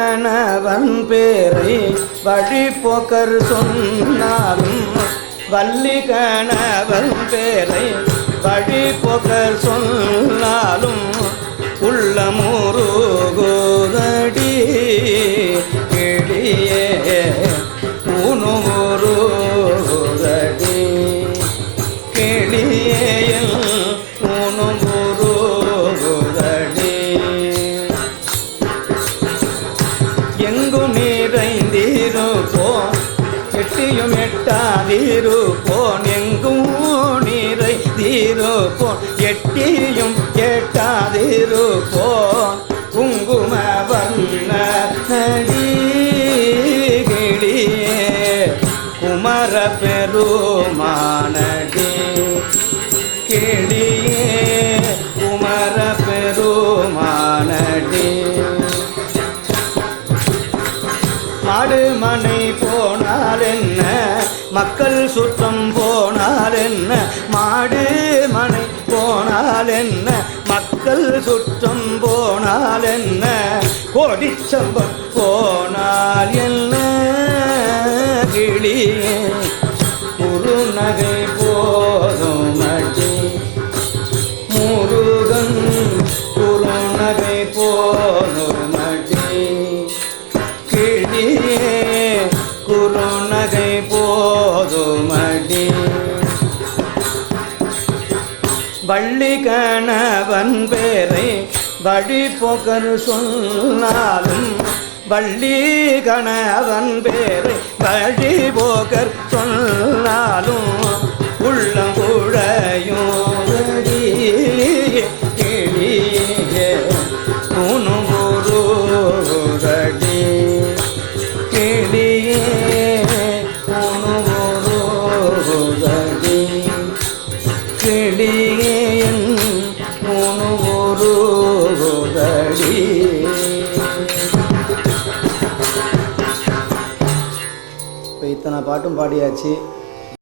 கணவன் பேரை வழிபோக்கர் சொன்னாலும் வள்ளி கணவன் பேரை வழிபோக்கர் சொன்ன எங்கும் நிறைந்திருப்போம் எட்டியும் எட்டாதிருப்போன் எங்கும் நிறைந்திருப்போம் எட்டியும் எட்டாதிருப்போம் குங்கும வண்ண நடிகிளியே குமர பெருமானடி கிளியே மாடு போனால் என்ன மக்கள் சுத்தம் போனால் என்ன மாடு மனை போனால் என்ன மக்கள் சுற்றம் போனால் என்ன கோடிச்சம்பம் போனால் என்ன? கிளியே முருநகை போதும் அடி முருகன் குறுநகை போ வள்ளி கணவன் பேரை வழி போக்கர் சொன்னாலும் வள்ளி கணவன் பேரை வழி போக்கர் சொன்னாலும் உள்ளம் குழையோடி கிளியே இப்போ இத்தனை பாட்டும் பாடியாச்சு.